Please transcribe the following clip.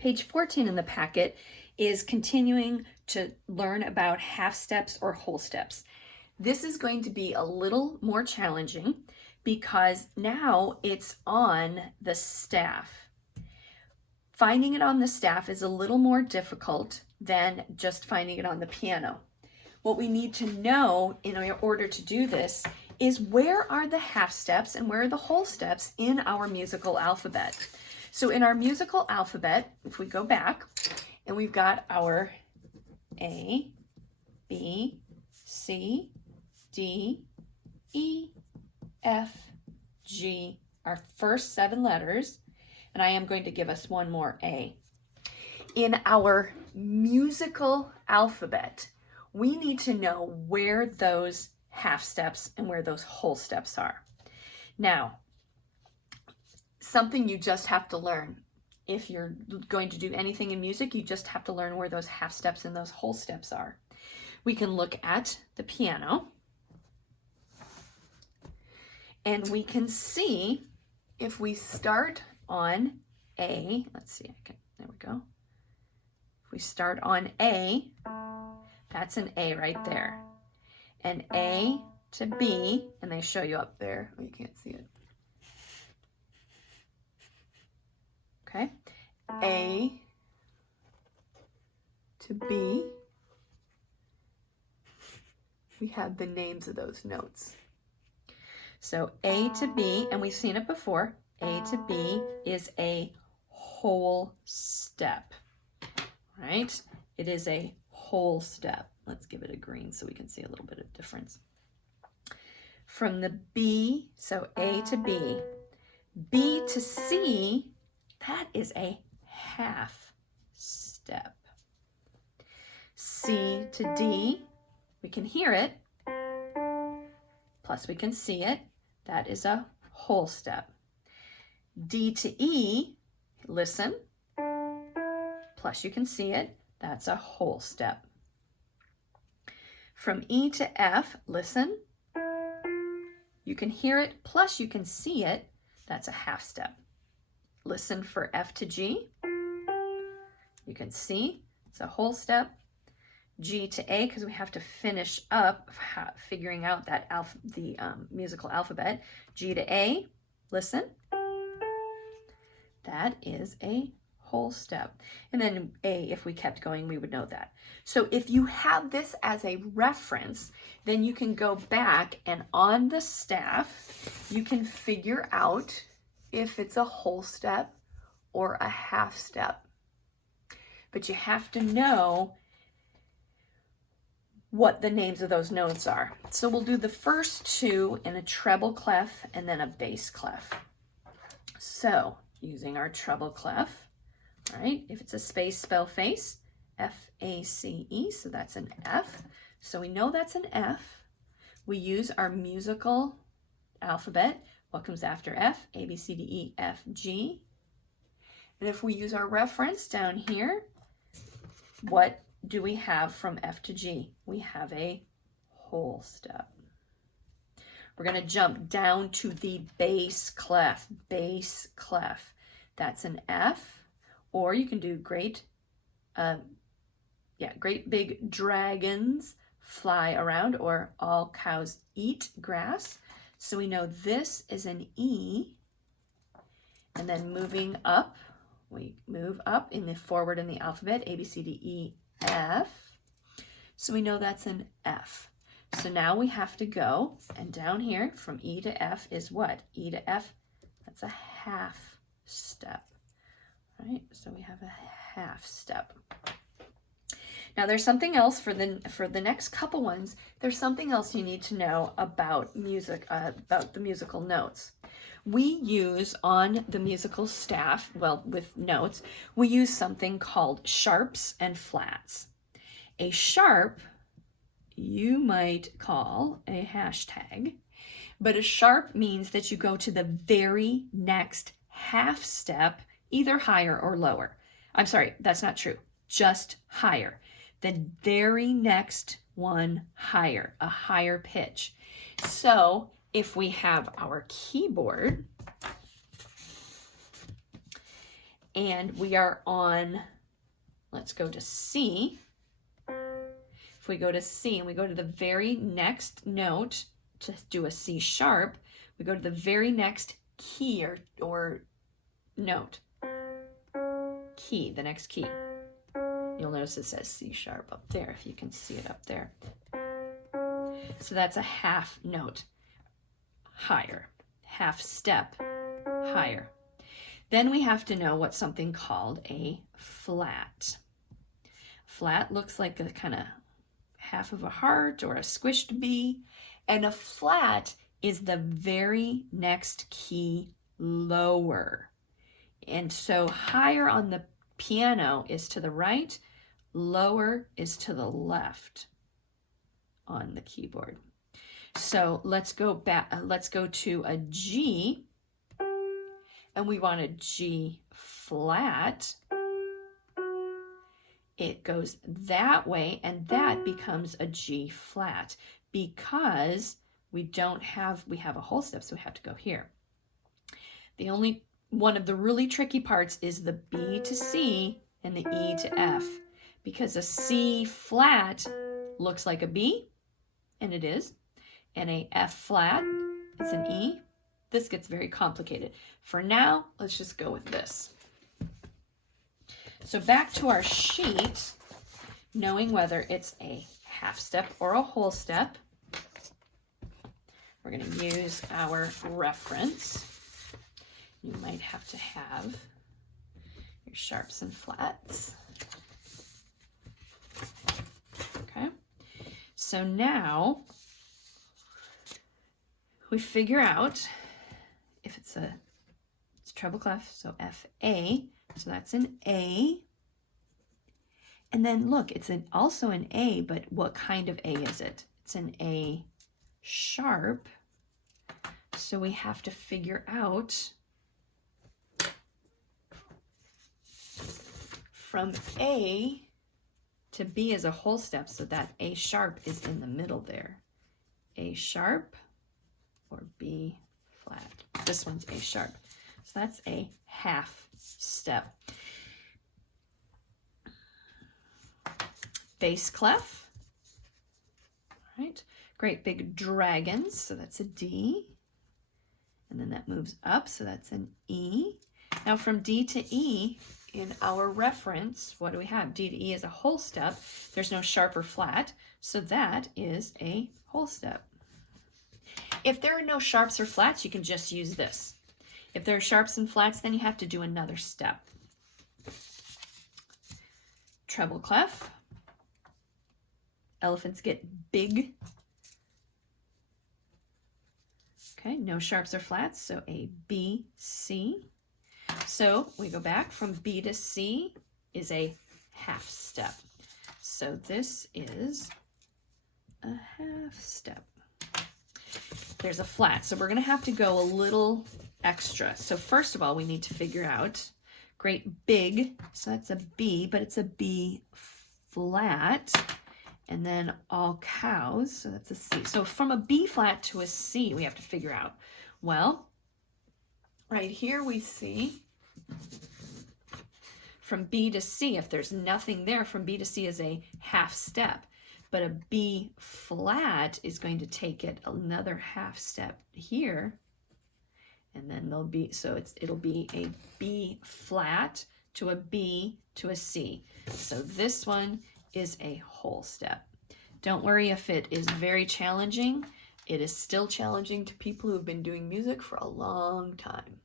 Page 14 in the packet is continuing to learn about half steps or whole steps. This is going to be a little more challenging because now it's on the staff. Finding it on the staff is a little more difficult than just finding it on the piano. What we need to know in order to do this is where are the half steps and where are the whole steps in our musical alphabet. So in our musical alphabet, if we go back and we've got our A, B, C, D, E, F, G, our first 7 letters, and I am going to give us one more A. In our musical alphabet, we need to know where those half steps and where those whole steps are. Now, something you just have to learn. If you're going to do anything in music, you just have to learn where those half steps and those whole steps are. We can look at the piano and we can see if we start on A, let's see, there we go. If we start on A, that's an A right there. And A to B, and they show you up there, oh, you can't see it. Okay, A to B, we have the names of those notes. So A to B, and we've seen it before, A to B is a whole step, right? It is a whole step. Let's give it a green so we can see a little bit of difference. From the B, so A to B, B to C, that is a half step. C to D, we can hear it, plus we can see it, that is a whole step. D to E, listen, plus you can see it, that's a whole step. From E to F, listen, you can hear it, plus you can see it, that's a half step. Listen for F to G, you can see, it's a whole step. G to A, because we have to finish up figuring out that the musical alphabet. G to A, listen, that is a whole step. And then A, if we kept going, we would know that. So if you have this as a reference, then you can go back and on the staff, you can figure out if it's a whole step or a half step. But you have to know what the names of those notes are. So we'll do the first 2 in a treble clef and then a bass clef. So using our treble clef, all right, if it's a space, spell face, F-A-C-E, so that's an F. So we know that's an F. We use our musical alphabet. What comes after F? A, B, C, D, E, F, G. And if we use our reference down here, what do we have from F to G? We have a whole step. We're going to jump down to the bass clef. Bass clef. That's an F, or you can do great big dragons fly around, or all cows eat grass. So we know this is an E, and then moving up, we move up in the forward in the alphabet, A, B, C, D, E, F. So we know that's an F. So now we have to go, and down here from E to F is what? E to F, that's a half step, right? So we have a half step. Now there's something else for the next couple ones. There's something else you need to know about music, about the musical notes. We use on the musical staff, well, with notes, we use something called sharps and flats. A sharp, you might call a hashtag, but a sharp means that you go to the very next half step, either higher or lower. I'm sorry, that's not true, just higher. The very next one higher, a higher pitch. So if we have our keyboard And we are on, let's go to C. If we go to C and we go to the very next note to do a C sharp, we go to the very next key or note. Key, the next key. You'll notice it says C sharp up there, if you can see it up there. So that's a half note higher, half step higher. Then we have to know what's something called a flat. Flat looks like a kind of half of a heart or a squished B, and a flat is the very next key lower. And so higher on the piano is to the right, lower is to the left on the keyboard. So let's go back, let's go to a G, and we want a G flat. It goes that way, and that becomes a G flat because we have a whole step, so we have to go here. The only one of the really tricky parts is the B to C and the E to F, because a C flat looks like a B, and it is, and a F flat is an E. This gets very complicated. For now, let's just go with this. So back to our sheet, knowing whether it's a half step or a whole step, we're going to use our reference. You might have to have your sharps and flats. Okay, so now we figure out if it's treble clef, so F-A, so that's an A. And then look, it's also an A, but what kind of A is it? It's an A sharp. So we have to figure out from A to B as a whole step, so that A sharp is in the middle there. A sharp or B flat. This one's A sharp. So that's a half step. Bass clef. All right. Great big dragons. So that's a D. And then that moves up. So that's an E. Now from D to E in our reference, what do we have? D to E is a whole step. There's no sharp or flat. So that is a whole step. If there are no sharps or flats, you can just use this. If there are sharps and flats, then you have to do another step. Treble clef. Elephants get big. Okay, no sharps or flats, so a B, C. So we go back from B to C is a half step. So this is a half step. There's a flat, so we're going to have to go a little extra. So first of all, we need to figure out great big, so that's a B, but it's a B flat, and then all cows, so that's a C. So from a B flat to a C, we have to figure out, well, right here we see from B to C, if there's nothing there, from B to C is a half step. But a B flat is going to take it another half step here, and then there'll be, so it'll be a B flat to a B to a C. So this one is a whole step. Don't worry if it is very challenging. It is still challenging to people who have been doing music for a long time.